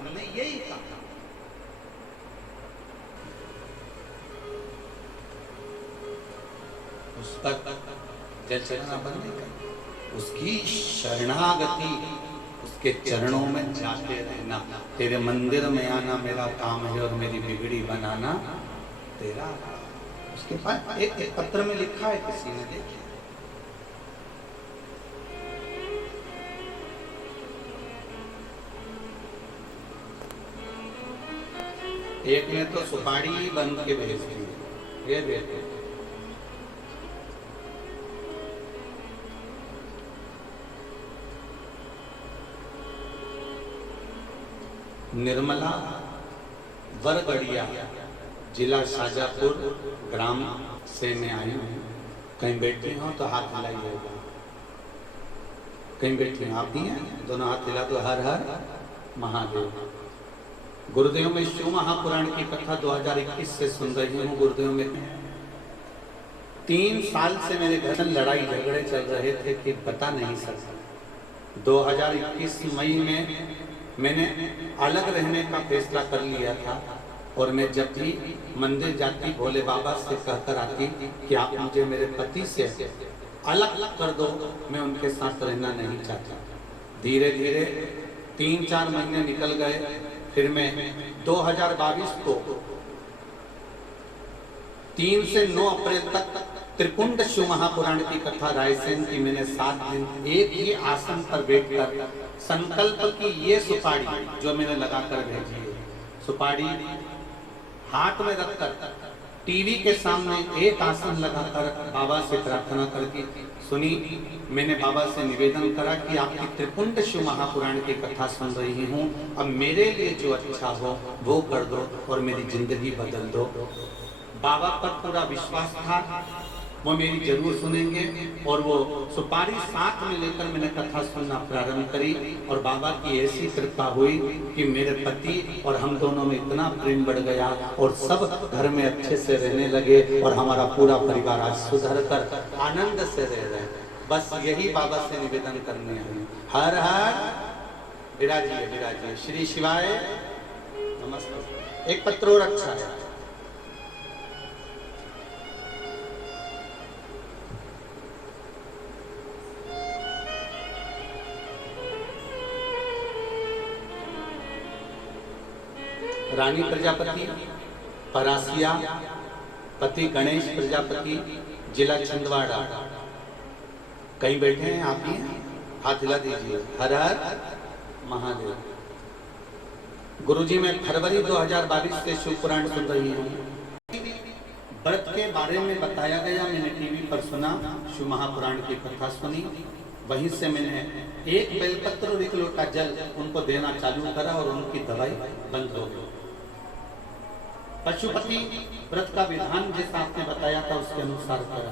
हमने यही कहा। उस तक जल चढ़ना बंद नहीं कर, उसकी शरणागति, उसके चरणों में जाते रहना। तेरे मंदिर में आना मेरा काम है और मेरी बिगड़ी बनाना तेरा। उसके बाद एक पत्र में लिखा है, किसी ने देखा, एक ने तो सुपारी बन के भेज दी। ये देखो, निर्मला वरगड़िया, जिला शाजापुर ग्राम से मैं आई हूँ। कहीं बैठी हो तो हाथ हिलाइएगा। कहीं बैठी हो आप भी हैं, दोनों हाथ हिला दो। हर हर महादेव। गुरुदेव में शिव महापुराण की कथा 2021 से सुन रही हूँ। गुरुदेव में 3 साल से मेरे घर में लड़ाई झगड़े चल रहे थे कि बता नहीं सकता। 2021 मई में मैंने अलग रहने का फैसला कर लिया था और मैं जब भी मंदिर जाती भोले बाबा से कहकर आती कि आप मुझे मेरे पति से अलग कर दो, मैं उनके साथ रहना नहीं चाहता। धीरे धीरे 3-4 महीने निकल गए। फिर मैं 2022 को 3 से 9 अप्रैल तक त्रिपुंड शिव महापुराण की कथा रायसेन की मैंने 7 दिन एक ही आसन पर बैठकर संकल्प की ये सुपारी जो मैंने लगाकर भेजी है, सुपारी हाथ में रखकर टीवी के सामने एक आसन लगाकर बाबा से प्रार्थना करके सुनी। मैंने बाबा से निवेदन करा कि आपकी त्रिपुंड शिव महापुराण की कथा सुन रही हूँ, अब मेरे लिए जो अच्छा हो वो कर दो और मेरी जिंदगी बदल दो। बाबा पर पूरा विश्वास था, वो मेरी जरूर सुनेंगे। और वो सुपारी साथ में लेकर मैंने कथा सुनना प्रारंभ करी और बाबा की ऐसी कृपा हुई कि मेरे पति और हम दोनों में इतना प्रेम बढ़ गया और सब घर में अच्छे से रहने लगे और हमारा पूरा परिवार आज सुधर कर आनंद से रह रहे हैं। बस यही बाबा से निवेदन करने हैं। हर हर विराजिए विराजिए। श्री शिवाय नमस्ते। एक पत्र और अच्छा है। रानी प्रजापति, परासिया, पति गणेश प्रजापति, जिला छिंदवाड़ा। कहीं बैठे हैं आप ही, हाथ हिला दीजिए। हर हर महादेव। गुरुजी मैं फरवरी 2022 से शिव पुराण सुन रही हूँ। व्रत के बारे में बताया गया, मैंने टीवी पर सुना, शिव महापुराण की कथा सुनी। वहीं से मैंने एक बेलपत्र और 1 लोटा जल उनको देना चालू करा और उनकी दवाई बंद हो गई। पशुपति व्रत का विधान जैसा आपने बताया था उसके अनुसार करा।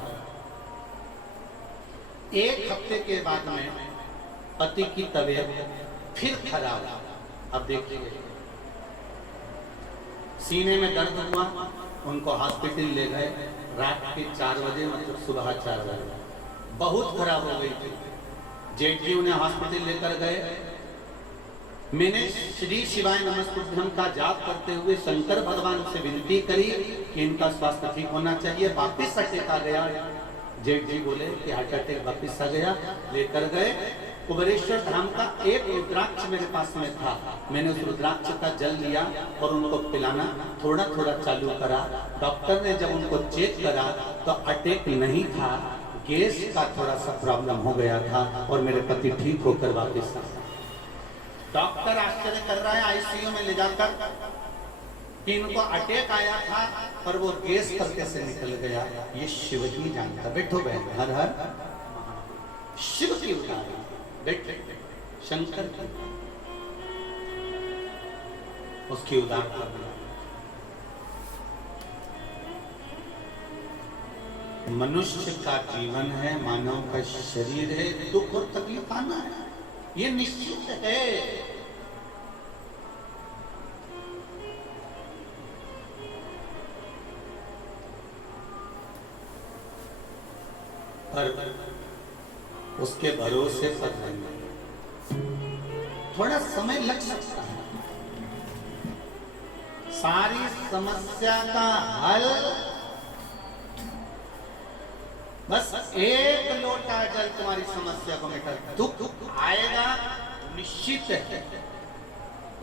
1 हफ्ते के बाद में पति की तबीयत फिर खराब। अब देखिए, सीने में दर्द हुआ, उनको हॉस्पिटल ले गए। रात के 4 बजे, मतलब सुबह 4 बजे, बहुत खराब हो गई थी। जेठ जी उन्हें हॉस्पिटल लेकर गए। मैंने श्री शिवाय नमस्तुभ्यम का जाप करते हुए शंकर भगवान से विनती करी कि इनका स्वास्थ्य ठीक होना चाहिए। वापिस अटैक आ गया। जेठ जी बोले कि हार्ट अटैक वापिस आ गया। लेकर गए कुबेरेश्वर धाम का एक रुद्राक्ष मेरे पास में था। मैंने उस रुद्राक्ष का जल लिया और उनको पिलाना थोड़ा थोड़ा चालू करा। डॉक्टर ने जब उनको चेक करा तो अटैक नहीं था, गैस का थोड़ा सा प्रॉब्लम हो गया था और मेरे पति ठीक होकर वापस आ। डॉक्टर आश्चर्य कर रहा है आईसीयू में ले जाकर कि इनको अटैक आया था पर वो गैस करके से निकल गया। ये शिव ही जानता। बैठो बहन। हर हर शिव की उदाहरण, बैठे शंकर की, उसकी उदाहरण। मनुष्य का जीवन है, मानव का शरीर है, दुख और तकलीफ आना है, ये निश्चित है। पर उसके भरोसे पर रहना, थोड़ा समय लग सकता है। सारी समस्या का हल बस एक लोटा जल तुम्हारी समस्या को मिटा। दुख आएगा निश्चित है,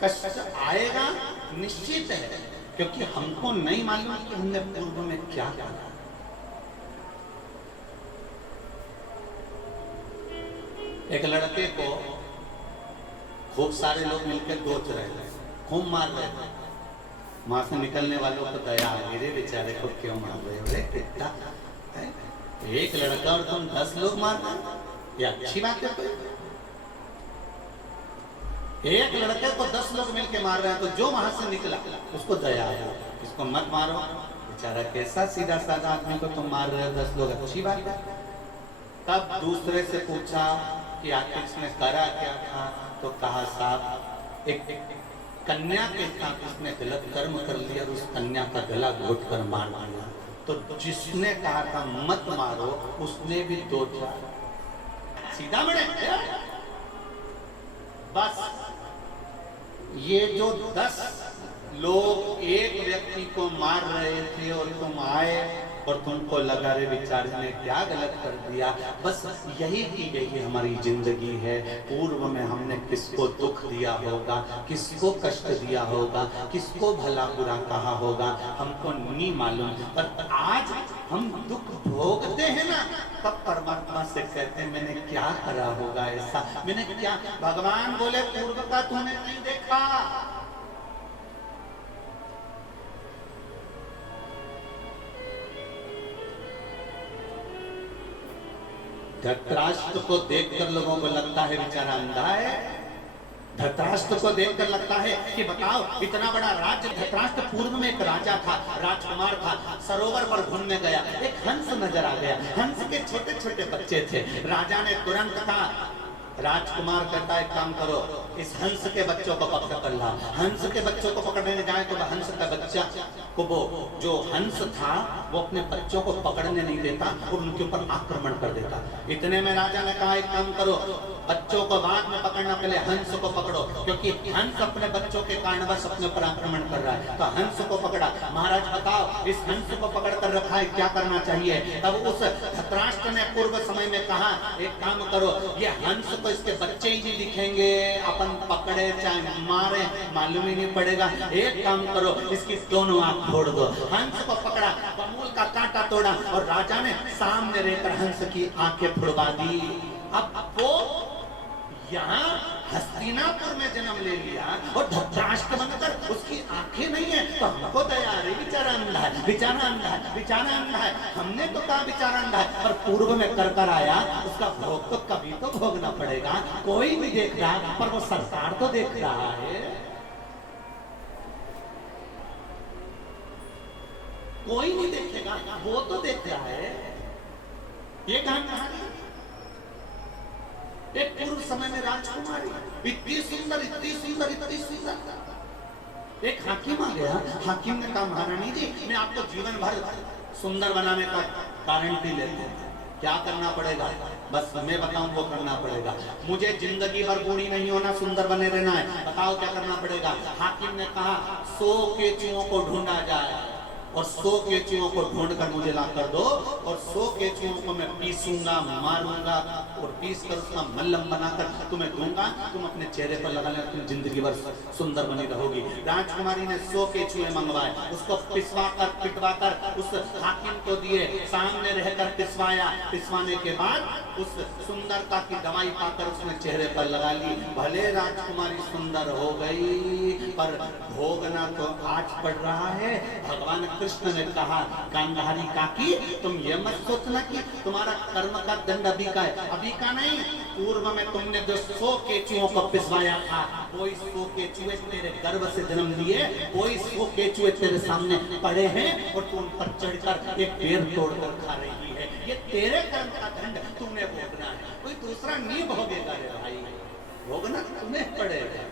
कष्ट आएगा निश्चित है, क्योंकि हमको नहीं मालूम कि हमने पूर्व में क्या करा। एक लड़के को खूब सारे लोग मिलकर गोच रहे थे, खूब मार रहे थे। वहां से निकलने वालों को दया आ गई, बेचारे को क्यों मार रहे हो रे, कितना एक लड़का और तुम 10 लोग मार रहे हो, ये अच्छी बात है? एक लड़के को 10 लोग मिलके मार रहे हैं, तो जो वहां से निकला उसको दया आया, इसको मत मारो, बेचारा कैसा सीधा साधा आदमी को तुम मार रहे हो, 10 लोग, अच्छी बात है। तब दूसरे से पूछा कि आखिर इसने करा क्या था, तो कहा साहब एक कन्या के साथ उसने गलत कर्म कर लिया और उस कन्या का गला घोट कर मार दिया। तो जिसने कहा था मत मारो, उसने भी 2 सीधा बड़े। बस ये जो 10 लोग एक व्यक्ति को मार रहे थे और तुम आए और तुमको लगा रे बेचारे ने क्या गलत कर दिया, बस यही की गई हमारी जिंदगी है। पूर्व में हमने किसको दुख दिया होगा, किसको कष्ट दिया होगा, किसको भला बुरा कहा होगा, हमको नहीं मालूम। पर आज हम दुख भोगते हैं ना, तब परमात्मा से कहते हैं मैंने क्या करा होगा ऐसा, मैंने क्या। भगवान बोले पूर्व का तूने नहीं देखा, धृतराष्ट्र को देखकर लोगों को लगता है बेचारा अंधा है। धृतराष्ट्र को देखकर लगता है कि बताओ इतना बड़ा राज्य, धृतराष्ट्र पूर्व में एक राजा था, राजकुमार था, सरोवर पर घूमने गया, एक हंस नजर आ गया, हंस के छोटे छोटे बच्चे थे। राजा ने तुरंत कहा, राजकुमार कहता है काम करो, इस हंस के बच्चों को पकड़ ला। हंस के बच्चों को पकड़ने जाए तो हंस का बच्चा को, वो जो हंस था वो अपने बच्चों को पकड़ने नहीं देता और उनके ऊपर आक्रमण कर देता। इतने में राजा ने कहा एक काम करो, बच्चों को बाद में पकड़ना, पहले हंस को पकड़ो, क्योंकि हंस अपने बच्चों के कारणवश अपने ऊपर आक्रमण कर रहा है। तो हंस को पकड़ा। महाराज बताओ इस हंस को पकड़ कर रखा है, क्या करना चाहिए? तब उस धृतराष्ट्र ने पूर्व समय में कहा एक काम करो, ये हंस को इसके बच्चे ही नहीं दिखेंगे, अपन पकड़े चाहे मारे मालूम ही नहीं पड़ेगा। एक काम करो, इसकी दोनों आंख फोड़ दो। हंस को पकड़ा, बमूल का कांटा तोड़ा और राजा ने सामने रहकर हंस की आंखें फुड़वा दी। अब वो यहाँ हस्तिनापुर में जन्म ले लिया और धृतराष्ट्र बनकर उसकी आंखें नहीं है, तो हमको दया आ रही, बेचारा अंधा है, बेचारा अंधा है, बेचारा अंधा है। हमने तो कहा बेचारा अंधा है, पर पूर्व में कर आया, उसका भोग तो कभी तो भोगना पड़ेगा। कोई भी देख रहा है, पर वो सरकार तो देख रहा है, कोई नहीं देखेगा, वो तो देख रहा है। ये कहानी एक पूर्व समय में राजकुमारी, इतनी सुंदर, इतनी सुंदर, इतनी सुंदर। एक हाकिम आ गया, हाकिम ने कहा महारानी जी मैं आपको जीवन भर सुंदर बनाने का गारंटी लेता हूं, क्या करना पड़ेगा? बस मैं बताऊं वो करना पड़ेगा। मुझे जिंदगी भर बूढ़ी नहीं होना, सुंदर बने रहना है, बताओ क्या करना पड़ेगा? हाकिम ने कहा 100 केचुओं को ढूंढा जाए और 100 केचुओं को ढूंढकर मुझे ला कर दो और 100 केचुओं को मैं पीसूंगा, मारूंगा और पीस कर उसका मल्लम बनाकर तुम्हें दूंगा, तुम अपने चेहरे पर लगा लेना, तुम जिंदगी भर सुंदर बनी रहोगी। राजकुमारी ने 100 केचुए मंगवाए, उसको पिसवा कर पिटवा कर उस हाकिम को दिए, सामने रहकर पिसवाया। पिसवाने के बाद उस सुंदरता की दवाई पाकर उसने चेहरे पर लगा ली। भले राजकुमारी सुंदर हो गई, पर भोगना तो आज पड़ रहा है। भगवान कृष्ण ने कहा गांधारी काकी तुम ये मत सोचना कि तुम्हारा कर्म का दंड अभी का है, अभी का नहीं। पूर्व में तुमने जो 100 केचुओं को पिसवाया था, कोई 100 केचुए तेरे गर्भ से जन्म लिए, कोई 100 केचुए तेरे सामने पड़े हैं और तुम पर चढ़कर एक पेड़ तोड़कर खा रही है। ये तेरे कर्म का दंड तुमने भोगना है, कोई दूसरा नहीं भोगेगा रे भाई, भोगना तुम्हें पड़ेगा।